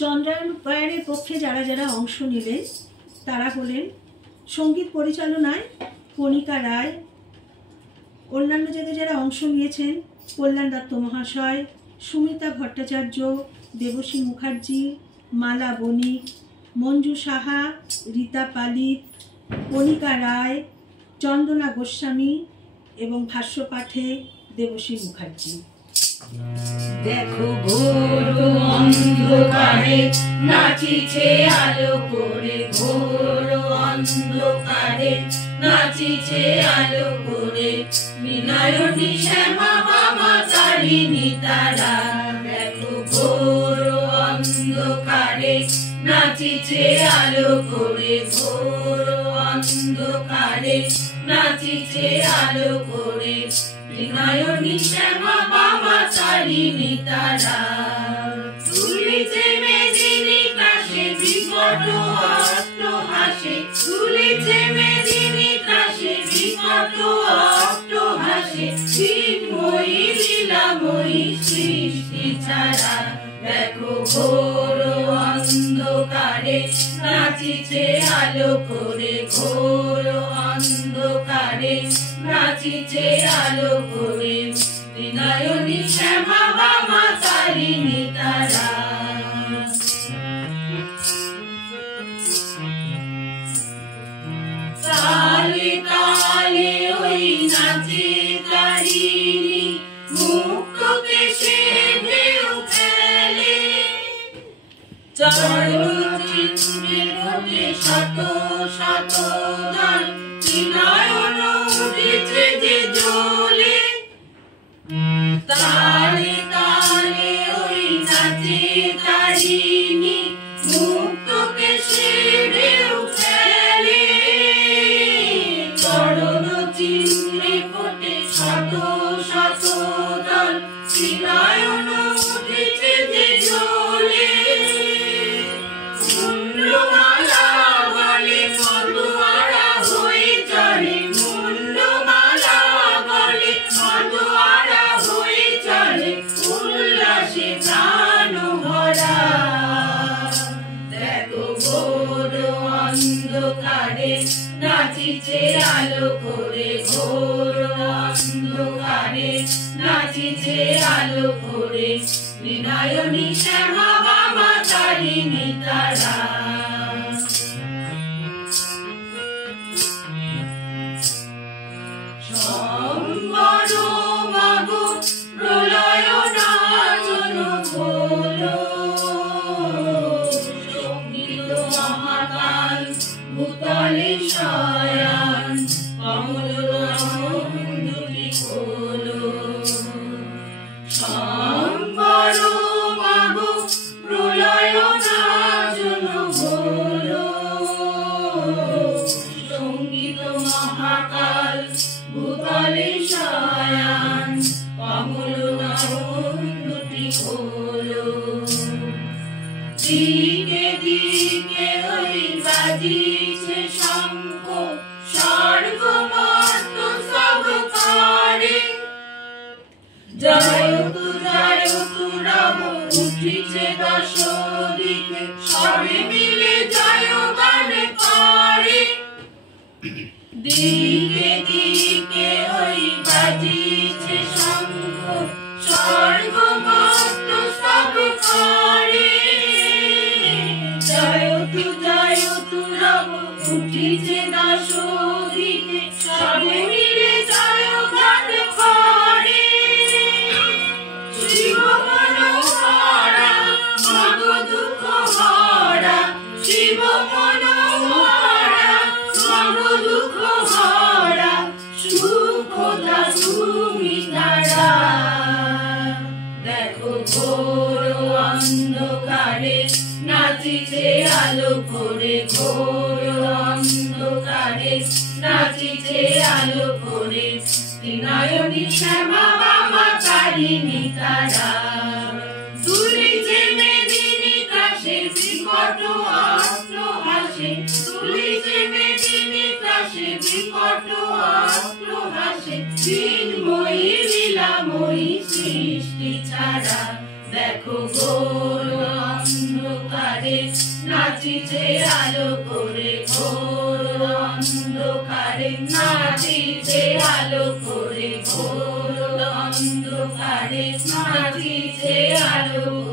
চন্দ্রায়ণ পায়ের পক্ষে যারা যারা অংশ নেবেন তারা হলেন সঙ্গীত পরিচালনায় কণিকা রায়, অন্যান্য জায়গায় যারা অংশ নিয়েছেন কল্যাণ দত্ত মহাশয়, সুমিতা ভট্টাচার্য, দেবশ্রী মুখার্জি, মালা বণিক, মঞ্জু সাহা, রীতা পালিত, কণিকা রায়, চন্দনা গোস্বামী এবং ভাষ্য পাঠে দেবশ্রী মুখার্জি। দেখো ঘোর অন্ধকারে নাচিছে আলো করে, ঘোর অন্ধকারে নাচিছে আলো করে, বিনয়নী শ্যামা বামা তারিণী তারা। দেখো ঘোর অন্ধকারে নাচিছে আলো করে, ঘোর অন্ধকারে নাচিছে আলো করে, বিনয়নী শ্যামা বামা তারিণী তারা। তুলিছে মেদিনী কাশে বিকট অট্টহাসে, তুলিছে মেদিনী কাশে বিকট অট্টহাসে, চিন্ময়ী লীলাময়ী সৃষ্টি ছাড়া। দেখো ঘোর অন্ধকারে নাচিছে আলো করে, ঘোর অন্ধকারে নাচিছে আলো করে, বিনয়নী শ্যামা বামা তারিণী তারা। তালে তালে ওই নাচে তারিণী, মুক্ত কেশে ঢেউ খেলে, চরণ চিন্মে ঘটে শত শত গান, বিনয়ন উঠেছে যে জ্বলে। তালে তালে ওই নাচে তারিণী, মুক্ত কেশে ঢেউ খেলে, চরণ চিন্মে ঘটে শত শত গান, বিনয়ন উঠেছে যে জ্বলে। মুন্ডমালা গলে মধুয়ারা হয়ে চলে, মুন্ডমালা গলে মধুয়ারা হয়ে চলে, উল্লাসে প্রাণ ভরা। দেখো ঘোর অন্ধকারে নাচিছে আলো করে, ঘোর অন্ধকারে নাচিছে আলো করে, বিনয়নী শ্যামা বামা তারিণী তারা। সম্বর মাগো প্রলয় নাচন হলো, সঙ্গীত মহাকাল ভূতলে শয়ান, কমল দুটি হলো। সম্বর মাগো প্রলয় নাচন হলো, সঙ্গীত মহাকাল ভূতলে শয়ান, কমল দুটি হলো। দিকে দিকে ওই বাজিছে শঙ্খ, স্বর্গ মর্ত সব করে, জয়তু জয়তু রব উঠিছে দশ দিকে, সবে মিলে জয় গান করে। দিকে দিকে ওই বাজিছে শঙ্খ, স্বর্গ মর্ত সব করে, জয়তু জয়তু রব উঠিছে দশ দিকে, সবে মিলে জয় গান করে। শিব মনোহরা মাগো দুঃখ হরা, শিব মনোহরা মাগো দুঃখ হরা, সুখদা তুমি তারা। দেখো ঘোর অন্ধকারে নাচিছে আলো করে, ঘোর অন্ধকারে নাচিছে আলো করে, বিনয়নী শ্যামা বামা তারিণী তারা। তুলিছে মেদিনী কাশে বিকট অট্টহাসে, তুলিছে মেদিনী কাশে বিকট অট্টহাসে, চিন্ময়ী লীলাময়ী সৃষ্টি ছাড়া। দেখো ঘোর অন্ধকারে অন্ধকারে নাচিছে আলো করে ঘোর অন্ধকারে নাচিছে আলো করে ঘোর অন্ধকারে নাচিছে আলো